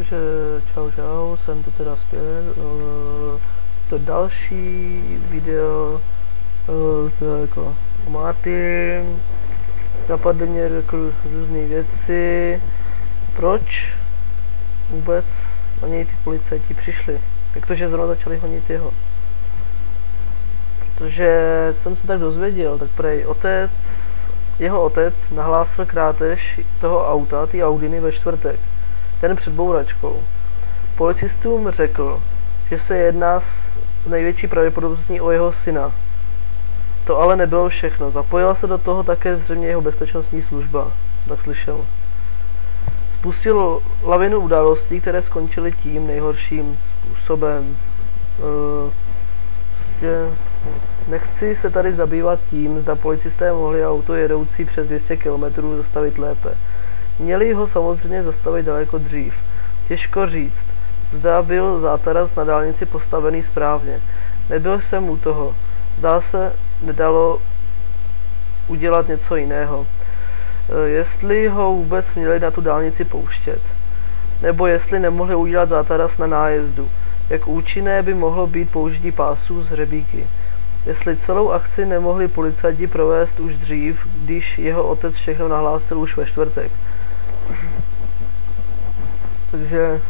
Takže čau, jsem tu teda zpět. To další video jako Martin. Napadly mě řekl různé věci. Proč vůbec na něj ty policajti přišli? Jak to, že zrovna začali honit jeho? Protože jsem se tak dozvěděl, tak prej jeho otec nahlásil krádež toho auta, ty Audiny ve čtvrtek. Ten před bouračkou. Policistům řekl, že se jedná s největší pravděpodobností o jeho syna. To ale nebylo všechno. Zapojila se do toho také zřejmě jeho bezpečnostní služba, tak slyšel. Spustil lavinu událostí, které skončily tím nejhorším způsobem. Nechci se tady zabývat tím, zda policisté mohli auto jedoucí přes 200 km zastavit lépe. Měli ho samozřejmě zastavit daleko dřív. Těžko říct, zda byl zátaras na dálnici postavený správně. Nebyl jsem u toho. Zdá se, nedalo udělat něco jiného. Jestli ho vůbec měli na tu dálnici pouštět. Nebo jestli nemohli udělat zátaras na nájezdu. Jak účinné by mohlo být použití pásů z hřebíky. Jestli celou akci nemohli policajti provést už dřív, když jeho otec všechno nahlásil už ve čtvrtek. Takže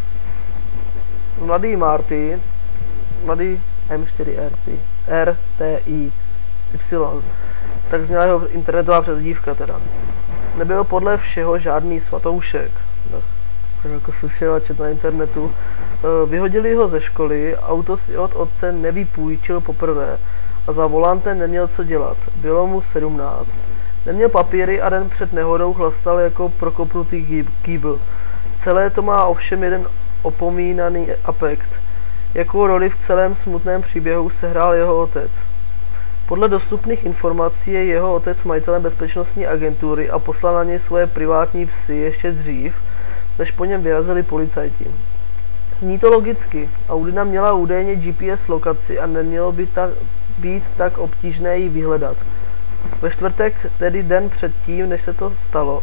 mladý Marty, mladý RTI Y, tak zněla jeho internetová přezdívka teda. Nebyl podle všeho žádný svatoušek, tak jako slyšela čet na internetu. Vyhodili ho ze školy, auto si od otce nevypůjčil poprvé a za volantem neměl co dělat. Bylo mu 17. Neměl papíry a den před nehodou chlastal jako prokopnutý kýbl. Celé to má ovšem jeden opomínaný aspekt. Jakou roli v celém smutném příběhu sehrál jeho otec. Podle dostupných informací je jeho otec majitelem bezpečnostní agentury a poslal na něj svoje privátní psy ještě dřív, než po něm vyrazili policajti. Zní to logicky. Audina měla údajně GPS lokaci a nemělo by být tak obtížné ji vyhledat. Ve čtvrtek, tedy den předtím, než se to stalo,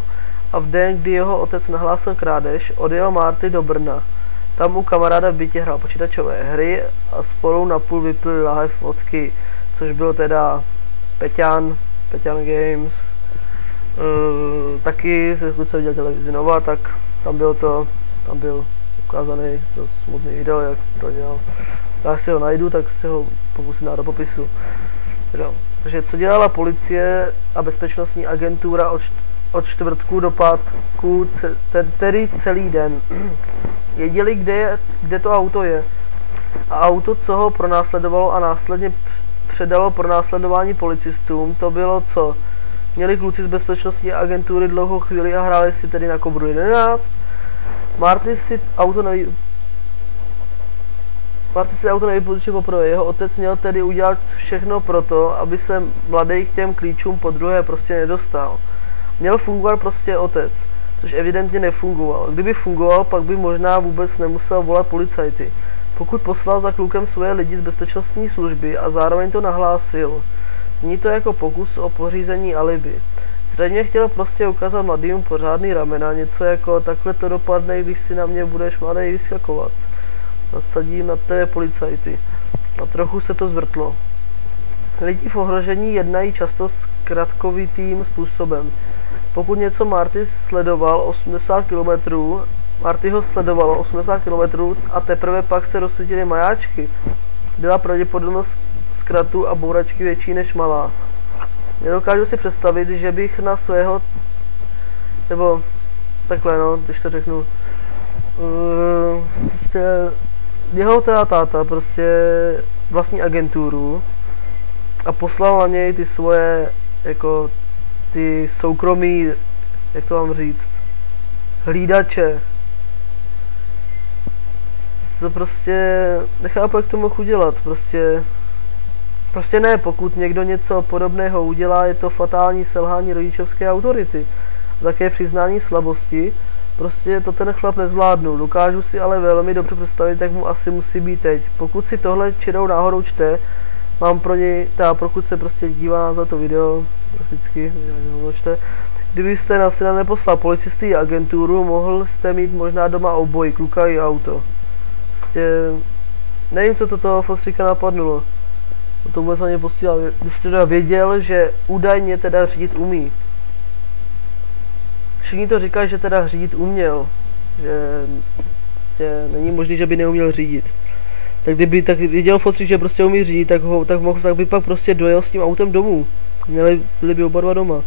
a v den, kdy jeho otec nahlásil krádež, odjel Marty do Brna. Tam u kamaráda v bytě hrál počítačové hry a spolu napůl vypili lahev vodky, což byl teda Peťan Games. Taky, pokud jsem viděl televizi Nova, tak tam byl ukázaný to smutný video, jak to dělal. Já si ho najdu, tak si ho pokusím dát do popisu. Takže co dělala policie a bezpečnostní agentura od čtvrtku do pátku, tedy celý den. Věděli, kde to auto je. A auto, co ho pronásledovalo a následně předalo pronásledování policistům, to bylo co? Měli kluci z bezpečnostní agentury dlouhou chvíli a hráli si tedy na Kobru 11. Marty si auto nevypožičil poprvé. Jeho otec měl tedy udělat všechno proto, aby se mladý k těm klíčům podruhé prostě nedostal. Měl fungovat prostě otec, což evidentně nefungoval. Kdyby fungoval, pak by možná vůbec nemusel volat policajty. Pokud poslal za klukem svoje lidi z bezpečnostní služby a zároveň to nahlásil, zní to jako pokus o pořízení alibi. Zřejmě chtěl prostě ukázat mladým pořádný ramena, něco jako takhle to dopadne, když si na mě budeš mladý vyskakovat. Nasadím na tebe policajty. A trochu se to zvrtlo. Lidi v ohrožení jednají často zkratkovitým způsobem. Pokud něco Marty ho sledovalo 80 km a teprve pak se rozsvítily majáčky, byla pravděpodobnost zkratu a bouračky větší než malá. Nedokážu si představit, že bych na svého, nebo takhle no, když to řeknu, jeho táta prostě vlastní agenturu a poslal na něj ty svoje, jako ty soukromí, jak to mám říct, hlídače. To prostě nechápu, jak to mohl udělat, prostě ne, pokud někdo něco podobného udělá, je to fatální selhání rodičovské autority. Také přiznání slabosti, prostě to ten chlap nezvládnul. Dokážu si ale velmi dobře představit, jak mu asi musí být teď. Pokud si tohle čirou náhodou čte, mám pro něj, pokud se prostě dívá na to video, vždycky, čte, kdybyste na syna neposlal policisty a agenturu, mohl jste mít možná doma obojí, kluka i auto. Prostě, nevím, co to toho fotříka napadnulo. O to vůbec na ně posílal, když teda věděl, že údajně teda řídit umí. Všichni to říkají, že teda řídit uměl, že prostě není možný, že by neuměl řídit. Tak kdyby tak viděl fotřík, že prostě umí řídit, tak by pak prostě dojel s tím autem domů. Byli by oba dva doma.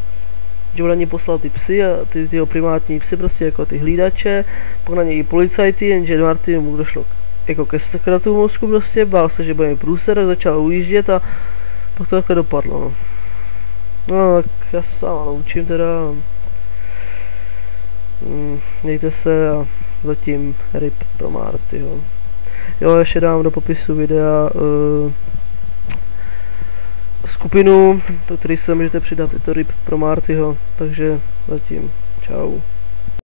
Že na ně poslal ty psy a ty primátní psy, prostě jako ty hlídače, pak na něj i policajty, jenže Martin mu došlo jako ke ztratu mozku prostě, bál se, že bude mít průser, začal ujíždět a pak to takhle dopadlo, no. No tak já se s váma loučím teda. Mějte se a zatím RIP pro Martyho. Jo, ještě dám do popisu videa skupinu, do které se můžete přidat, je to RIP pro Martyho, takže zatím čau.